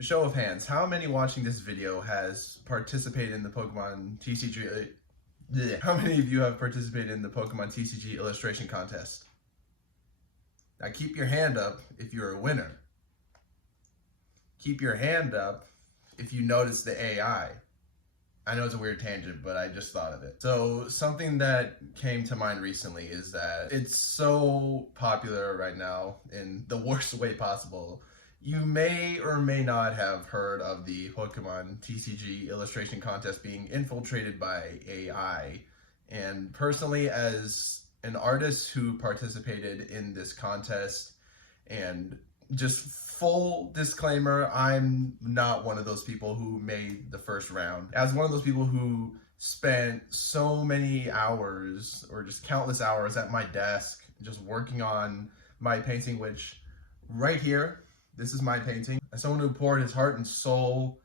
Show of hands, how many watching this video has participated in the Pokemon TCG? How many of you have participated in the Pokemon TCG Illustration contest? Now keep your hand up if you're a winner. Keep your hand up if you notice the AI. I know it's a weird tangent, but I just thought of it. So something that came to mind recently is that it's so popular right now in the worst way possible. You may or may not have heard of the Pokemon TCG Illustration contest being infiltrated by AI. And personally, as an artist who participated in this contest, and just full disclaimer, I'm not one of those people who made the first round. As one of those people who spent so many hours, or just countless hours at my desk, just working on my painting, which right here, this is my painting. As someone who poured his heart and soul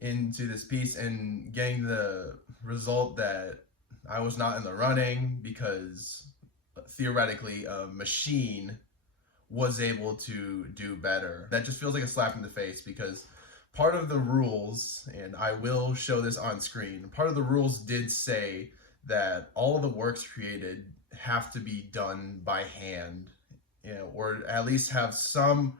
into this piece and getting the result that I was not in the running because theoretically a machine was able to do better. That just feels like a slap in the face, because part of the rules, and I will show this on screen, part of the rules did say that all of the works created have to be done by hand, or at least have some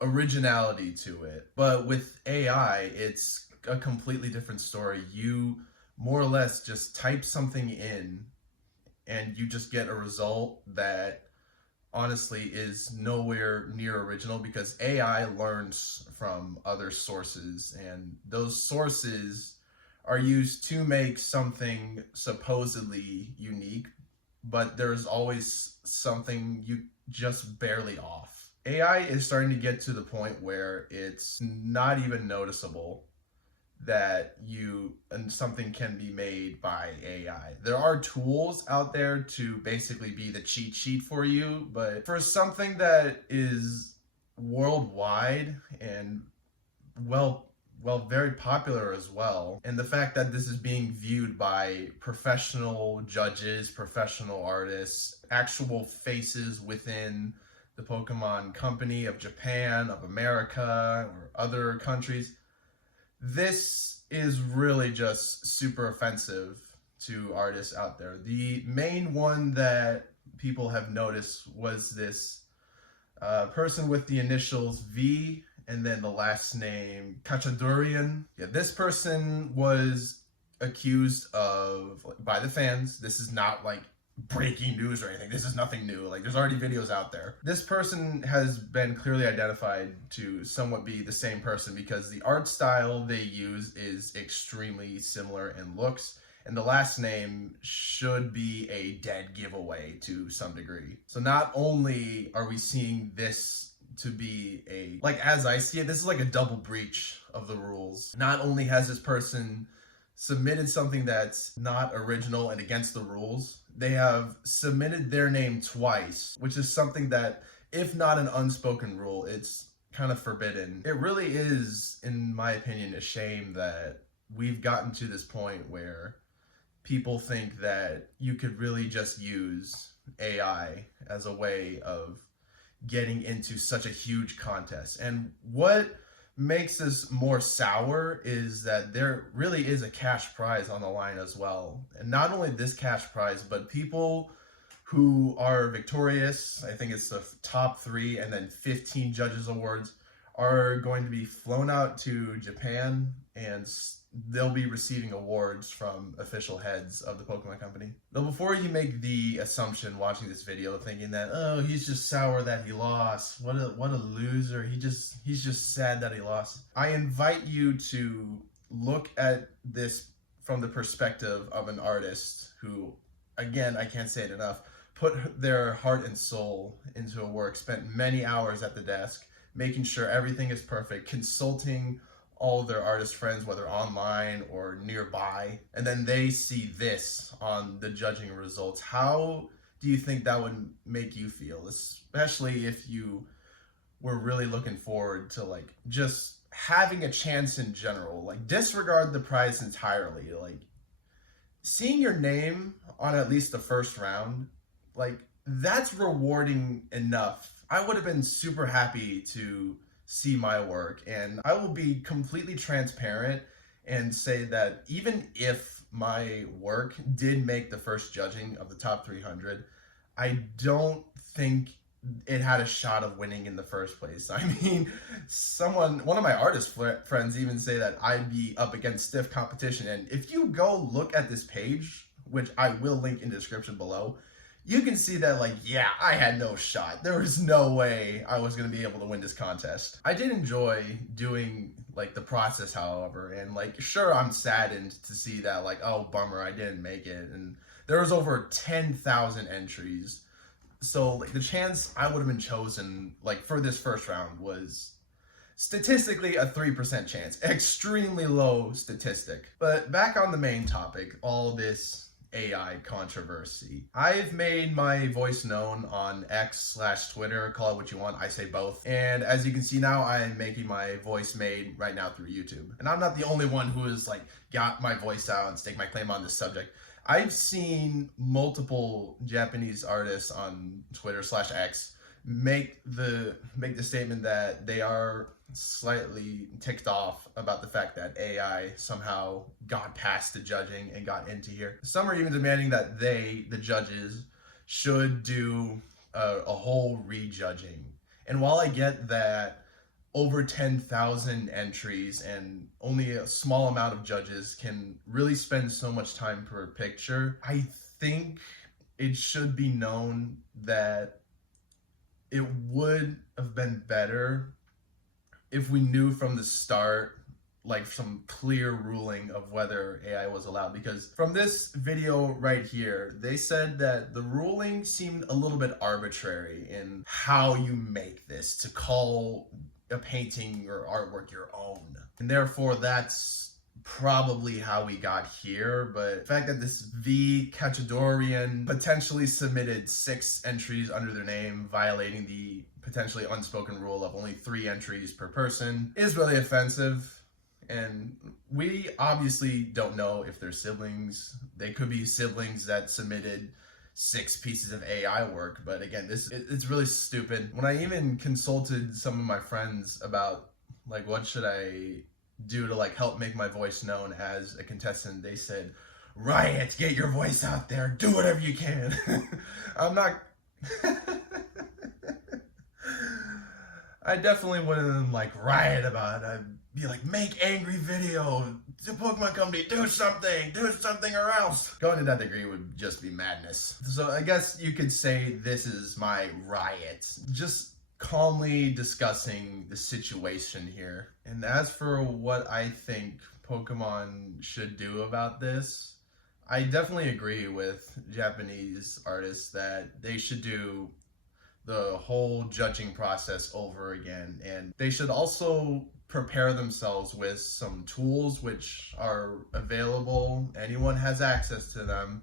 originality to it. But with AI, it's a completely different story. You more or less just type something in and you just get a result that honestly is nowhere near original, because AI learns from other sources, and those sources are used to make something supposedly unique, but there's always something you just barely off. AI is starting to get to the point where it's not even noticeable that something can be made by AI. There are tools out there to basically be the cheat sheet for you, but for something that is worldwide and very popular as well, and the fact that this is being viewed by professional judges, professional artists, actual faces within the Pokemon company of Japan, of America, or other countries, this is really just super offensive to artists out there. The main one that people have noticed was this person with the initials V and then the last name Kachadurian. Yeah, this person was accused of, by the fans, this is not like breaking news or anything, this is nothing new, like there's already videos out there. This person has been clearly identified to somewhat be the same person, because the art style they use is extremely similar in looks, and the last name should be a dead giveaway to some degree. So not only are we seeing this to be as I see it, this is like a double breach of the rules. Not only has this person submitted something that's not original and against the rules, they have submitted their name twice, which is something that, if not an unspoken rule, it's kind of forbidden. It really is, in my opinion, a shame that we've gotten to this point where people think that you could really just use AI as a way of getting into such a huge contest. And what makes this more sour is that there really is a cash prize on the line as well. And not only this cash prize, but people who are victorious, I think it's the top 3 and then 15 judges awards, are going to be flown out to Japan, and they'll be receiving awards from official heads of the Pokemon company. Though before you make the assumption watching this video thinking that, oh, he's just sour that he lost, what a loser, he's just sad that he lost, I invite you to look at this from the perspective of an artist who, again, I can't say it enough, put their heart and soul into a work, spent many hours at the desk, making sure everything is perfect, consulting all their artist friends, whether online or nearby, and then they see this on the judging results. How do you think that would make you feel, especially if you were really looking forward to just having a chance in general? Disregard the prize entirely. Seeing your name on at least the first round, that's rewarding enough. I would have been super happy to see my work. And I will be completely transparent and say that even if my work did make the first judging of the top 300, I don't think it had a shot of winning in the first place. I mean, one of my artist friends even say that I'd be up against stiff competition. And if you go look at this page, which I will link in the description below, you can see that, like, yeah, I had no shot. There was no way I was going to be able to win this contest. I did enjoy doing, like, the process, however, and, like, sure, I'm saddened to see that, like, oh, bummer, I didn't make it. And there was over 10,000 entries. So, like, the chance I would have been chosen, like, for this first round was statistically a 3% chance. Extremely low statistic. But back on the main topic, all this AI controversy. I've made my voice known on X/Twitter, call it what you want, I say both. And as you can see now, I'm making my voice made right now through YouTube. And I'm not the only one who has, like, got my voice out and stake my claim on this subject. I've seen multiple Japanese artists on Twitter/X make the statement that they are slightly ticked off about the fact that AI somehow got past the judging and got into here. Some are even demanding that the judges, should do a whole rejudging. And while I get that over 10,000 entries and only a small amount of judges can really spend so much time per picture, I think it should be known that it would have been better if we knew from the start, like, some clear ruling of whether AI was allowed. Because from this video right here, they said that the ruling seemed a little bit arbitrary in how you make this to call a painting or artwork your own. And therefore, that's probably how we got here. But the fact that this V Cachadorian potentially submitted 6 entries under their name, violating the potentially unspoken rule of only 3 entries per person, is really offensive. And we obviously don't know if they're siblings. They could be siblings that submitted 6 pieces of AI work. But again, it's really stupid. When I even consulted some of my friends about, like, what should I do to, like, help make my voice known as a contestant, they said, riot, get your voice out there, do whatever you can. I'm not I definitely wouldn't, like, riot about it. I'd be like, make angry video, the Pokemon company, do something or else. Going to that degree would just be madness. So I guess you could say this is my riot. Just calmly discussing the situation here. And as for what I think Pokemon should do about this, I definitely agree with Japanese artists that they should do the whole judging process over again. And they should also prepare themselves with some tools which are available. Anyone has access to them.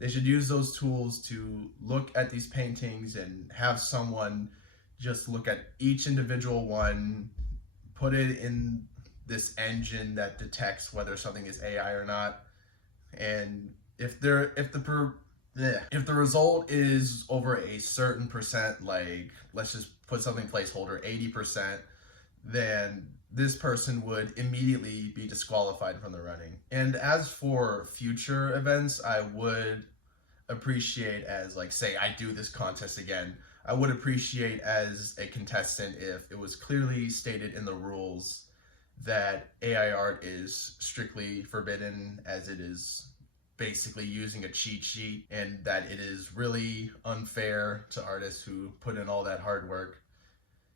They should use those tools to look at these paintings and have someone just look at each individual one, put it in this engine that detects whether something is AI or not. And if the result is over a certain percent, like, let's just put something placeholder 80%, then this person would immediately be disqualified from the running. And as for future events, I would appreciate, as, like, say I do this contest again, I would appreciate as a contestant if it was clearly stated in the rules that AI art is strictly forbidden, as it is basically using a cheat sheet, and that it is really unfair to artists who put in all that hard work.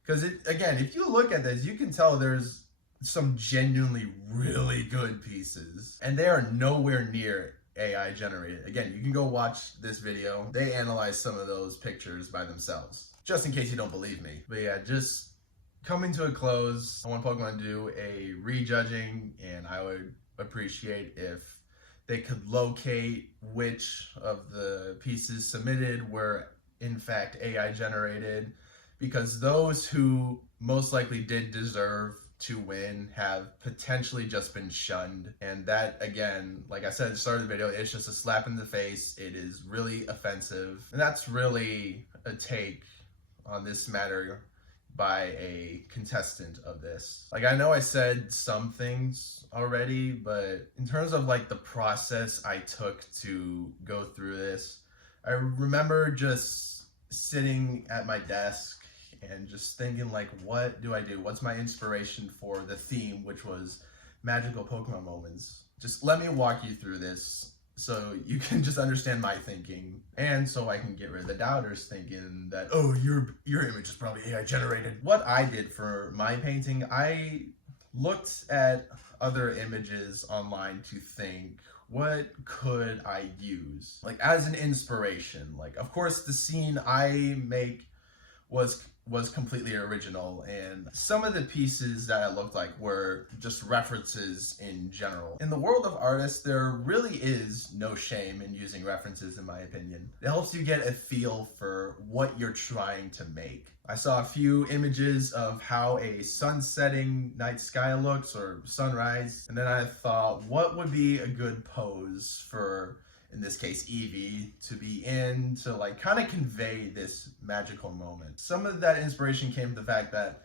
Because, again, if you look at this, you can tell there's some genuinely really good pieces, and they are nowhere near AI generated. Again, you can go watch this video. They analyze some of those pictures by themselves, just in case you don't believe me. But yeah, just coming to a close, I want Pokemon to do a rejudging, and I would appreciate if they could locate which of the pieces submitted were in fact AI generated, because those who most likely did deserve to win have potentially just been shunned. And that, again, like I said at the start of the video, it's just a slap in the face. It is really offensive. And that's really a take on this matter by a contestant of this. Like, I know I said some things already, but in terms of like the process I took to go through this, I remember just sitting at my desk and just thinking, like, what do I do? What's my inspiration for the theme, which was magical Pokemon moments? Just let me walk you through this so you can just understand my thinking, and so I can get rid of the doubters thinking that, oh, your image is probably AI generated. What I did for my painting, I looked at other images online to think, what could I use like as an inspiration? Like, of course, the scene I make was completely original, and some of the pieces that it looked like were just references in general. In the world of artists, there really is no shame in using references, in my opinion. It helps you get a feel for what you're trying to make. I saw a few images of how a sun-setting night sky looks, or sunrise, and then I thought, what would be a good pose for, in this case, Eevee, to be in, to like kind of convey this magical moment. Some of that inspiration came from the fact that,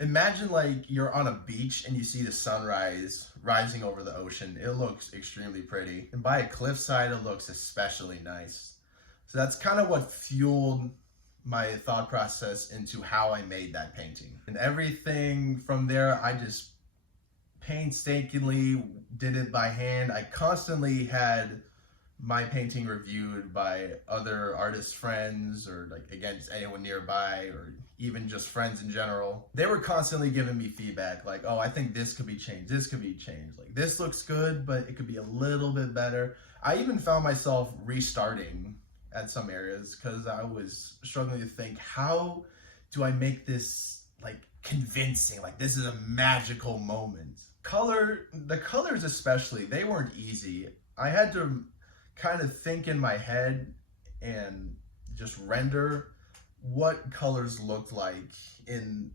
imagine like you're on a beach and you see the sunrise rising over the ocean. It looks extremely pretty. And by a cliffside, it looks especially nice. So that's kind of what fueled my thought process into how I made that painting. And everything from there, I just painstakingly did it by hand. I constantly had my painting reviewed by other artist friends, or like, again, just anyone nearby, or even just friends in general. They were constantly giving me feedback like, oh, I think this could be changed, this could be changed, like this looks good but it could be a little bit better. I even found myself restarting at some areas because I was struggling to think, how do I make this like convincing, like this is a magical moment. The colors especially, they weren't easy. I had to kind of think in my head and just render what colors looked like in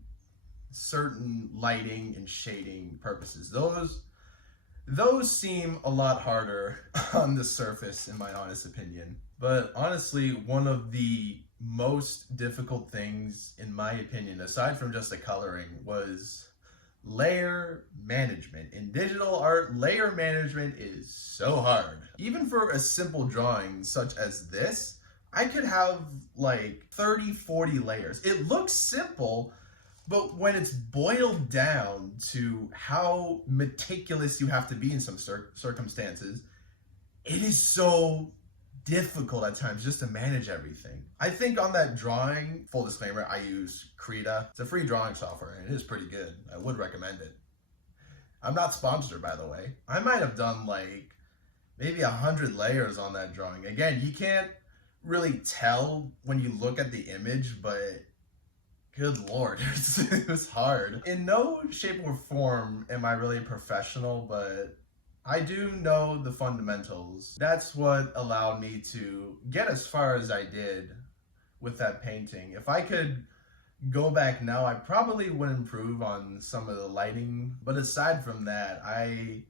certain lighting and shading purposes. Those seem a lot harder on the surface, in my honest opinion. But honestly, one of the most difficult things, in my opinion, aside from just the coloring, was layer management. In digital art, layer management is so hard. Even for a simple drawing such as this, I could have like 30-40 layers. It looks simple, but when it's boiled down to how meticulous you have to be in some circumstances, it is so difficult at times just to manage everything. I think on that drawing, full disclaimer, I use Krita. It's a free drawing software and it is pretty good. I would recommend it. I'm not sponsored, by the way. I might have done like maybe 100 layers on that drawing. Again, you can't really tell when you look at the image, but good lord, it was hard. In no shape or form am I really professional, but I do know the fundamentals. That's what allowed me to get as far as I did with that painting. If I could go back now, I probably would improve on some of the lighting. But aside from that, I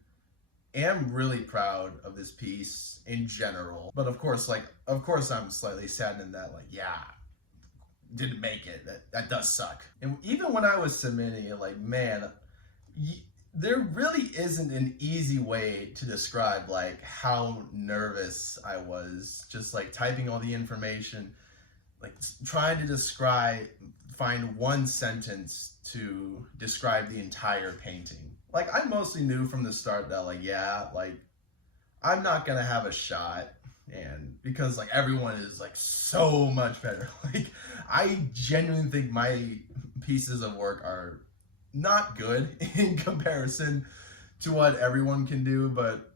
am really proud of this piece in general. But of course, I'm slightly saddened that, like, yeah, didn't make it. That does suck. And even when I was submitting it, like, man, there really isn't an easy way to describe like how nervous I was, just like typing all the information, like trying to find one sentence to describe the entire painting. Like, I mostly knew from the start that like, yeah, like I'm not gonna have a shot, and because like everyone is like so much better. Like, I genuinely think my pieces of work are not good in comparison to what everyone can do, but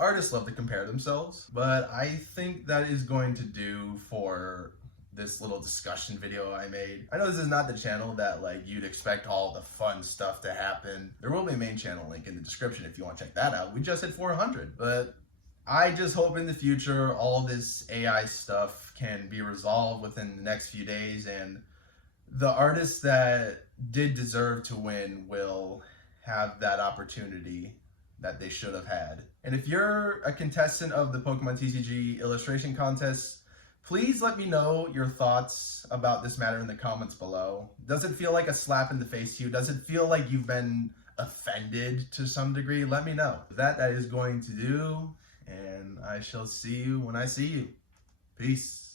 artists love to compare themselves. But I think that is going to do for this little discussion video I made. I know this is not the channel that like you'd expect all the fun stuff to happen. There will be a main channel link in the description if you want to check that out. We just hit 400, but I just hope in the future all this AI stuff can be resolved within the next few days, and the artists that did deserve to win will have that opportunity that they should have had. And if you're a contestant of the Pokemon TCG Illustration contest, Please let me know your thoughts about this matter in the comments below. Does it feel like a slap in the face to you? Does it feel like you've been offended to some degree? Let me know. That is going to do, and I shall see you when I see you. Peace.